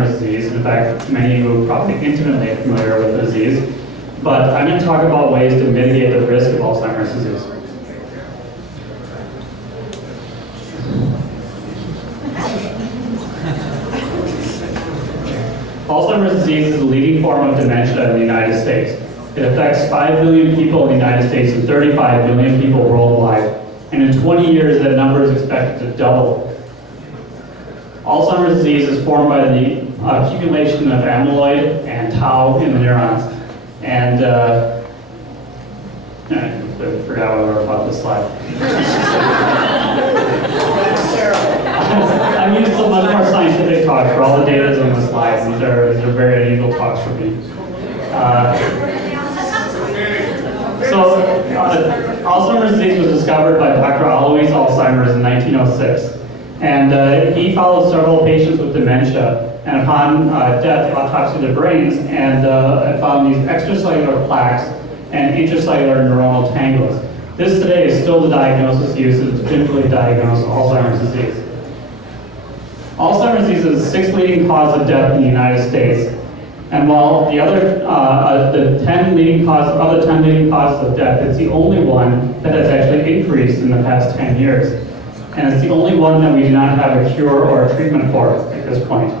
Alzheimer's disease. In fact, many of you are probably intimately familiar with the disease. But I'm going to talk about ways to mitigate the risk of Alzheimer's disease. Alzheimer's disease is the leading form of dementia in the United States. It affects 5 million people in the United States and 35 million people worldwide. And in 20 years, that number is expected to double. Alzheimer's disease is formed by the accumulation of amyloid and tau in the neurons. And I forgot what I wrote about this slide. I'm used to much more scientific talk for all the data on the slides. These are very unusual talks for me. Alzheimer's disease was discovered by Dr. Alois Alzheimer's in 1906. And he followed several patients with dementia, and upon death, autopsied their brains, and found these extracellular plaques and intracellular neuronal tangles. This today is still the diagnosis used to definitively diagnose Alzheimer's disease. Alzheimer's disease is the 6th leading cause of death in the United States. And while the other, the 10 leading causes of death, it's the only one that has actually increased in the past 10 years. And it's the only one that we do not have a cure or a treatment for at this point.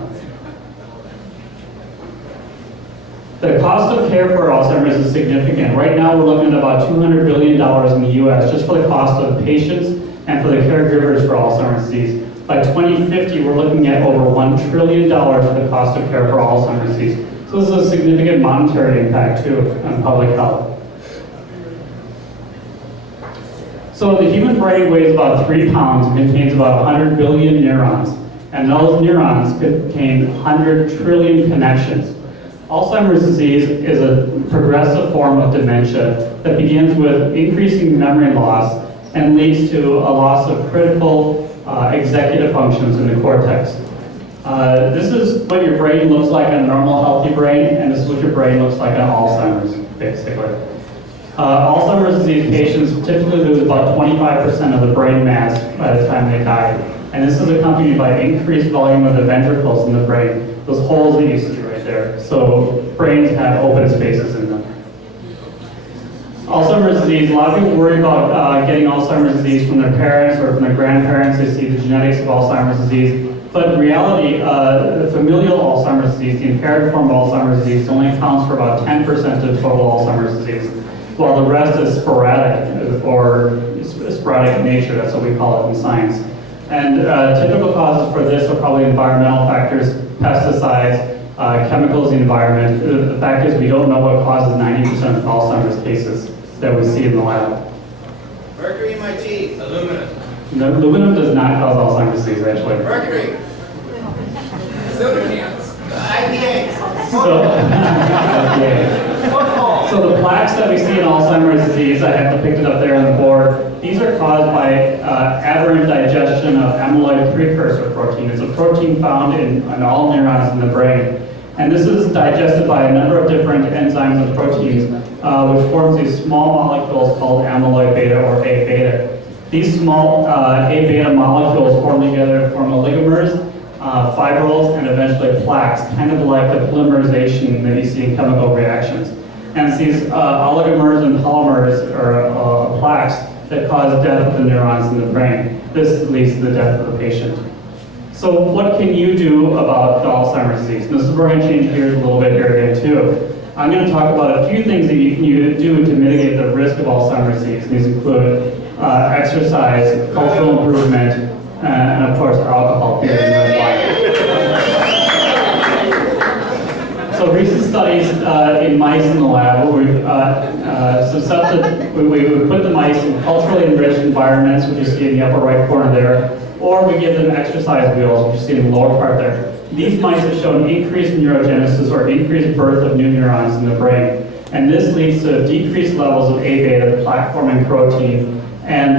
The cost of care for Alzheimer's is significant. Right now we're looking at about $200 billion in the US just for the cost of patients and for the caregivers for Alzheimer's disease. By 2050, we're looking at over $1 trillion for the cost of care for Alzheimer's disease. So this is a significant monetary impact too on public health. So the human brain weighs about 3 pounds and contains about 100 billion neurons. And those neurons contain 100 trillion connections. Alzheimer's disease is a progressive form of dementia that begins with increasing memory loss and leads to a loss of critical executive functions in the cortex. This is what your brain looks like on a normal, healthy brain, and this is what your brain looks like on Alzheimer's, basically. Alzheimer's disease patients typically lose about 25% of the brain mass by the time they die. And this is accompanied by increased volume of the ventricles in the brain, those holes that you see right there. So brains have open spaces in them. Alzheimer's disease, a lot of people worry about getting Alzheimer's disease from their parents or from their grandparents. They see the genetics of Alzheimer's disease. But in reality, the familial Alzheimer's disease, the inherited form of Alzheimer's disease, only accounts for about 10% of total Alzheimer's disease, while the rest is sporadic or sporadic in nature. That's what we call it in science. And typical causes for this are probably environmental factors, pesticides, chemicals in the environment. The fact is we don't know what causes 90% of Alzheimer's cases that we see in the lab. Mercury in my teeth. Aluminum. No, aluminum does not cause Alzheimer's disease, actually. Mercury. Soda cans. IPA. So the plaques that we see in Alzheimer's disease, I have depicted up there on the board, these are caused by aberrant digestion of amyloid precursor protein. It's a protein found in all neurons in the brain. And this is digested by a number of different enzymes and proteins, which forms these small molecules called amyloid beta or A-beta. These small A-beta molecules form together to form oligomers, fibrils, and eventually plaques, kind of like the polymerization that you see in chemical reactions. And it's these oligomers and polymers, or plaques, that cause death of the neurons in the brain. This leads to the death of the patient. So what can you do about Alzheimer's disease? And this is where I'm going to change gears a little bit here again too. I'm going to talk about a few things that you can do to mitigate the risk of Alzheimer's disease. These include exercise, cultural improvement, and of course alcohol, beer, and red wine. So recent studies in mice in the lab where we put the mice in culturally enriched environments, which you see in the upper right corner there, or we give them exercise wheels, which you see in the lower part there. These mice have shown increased neurogenesis or increased birth of new neurons in the brain. And this leads to decreased levels of A-beta, the plaque-forming protein, and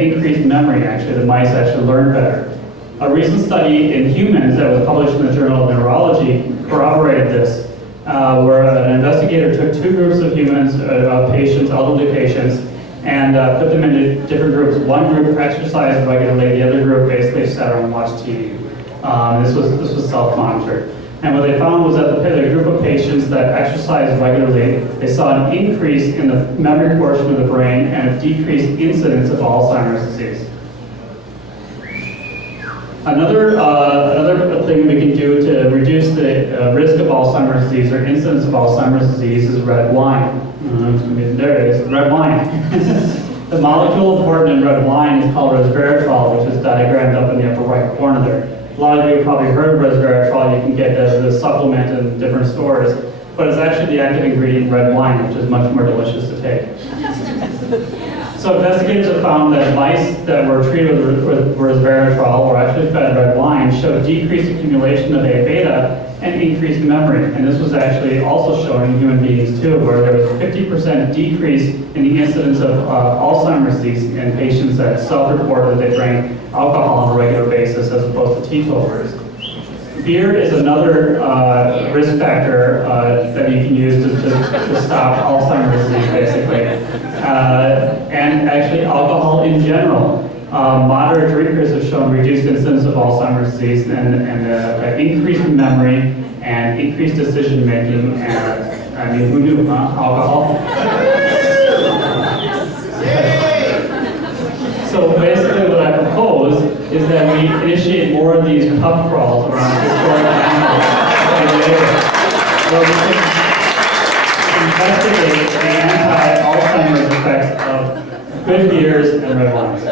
increased memory, actually. The mice actually learn better. A recent study in humans that was published in the Journal of Neurology corroborated this, where an investigator took 2 groups of humans, patients, elderly patients, and put them into different groups. One group exercised regularly, the other group basically sat around and watched TV. This was self-monitored. And what they found was that the group of patients that exercised regularly, they saw an increase in the memory portion of the brain and a decreased incidence of Alzheimer's disease. Another thing we can do to reduce the risk of Alzheimer's disease or incidence of Alzheimer's disease is red wine. There it is, red wine. The molecule important in red wine is called resveratrol, which is diagrammed up in the upper right corner there. A lot of you have probably heard of resveratrol. You can get as a supplement in different stores, but it's actually the active ingredient in red wine, which is much more delicious to take. So investigators have found that mice that were treated with resveratrol or actually fed red wine showed decreased accumulation of A beta and increased memory. And this was actually also shown in human beings too, where there was a 50% decrease in the incidence of Alzheimer's disease in patients that self-reported that they drank alcohol on a regular basis as opposed to teetotalers. Beer is another risk factor that you can use to stop Alzheimer's disease, basically. And actually alcohol in general. Moderate drinkers have shown reduced incidence of Alzheimer's disease and increased memory and increased decision making. And I mean, who knew, alcohol? So basically what I propose is that we initiate more of these pub crawls around historic animals where we can investigate the anti-Alzheimer's effects of good beers and red wines.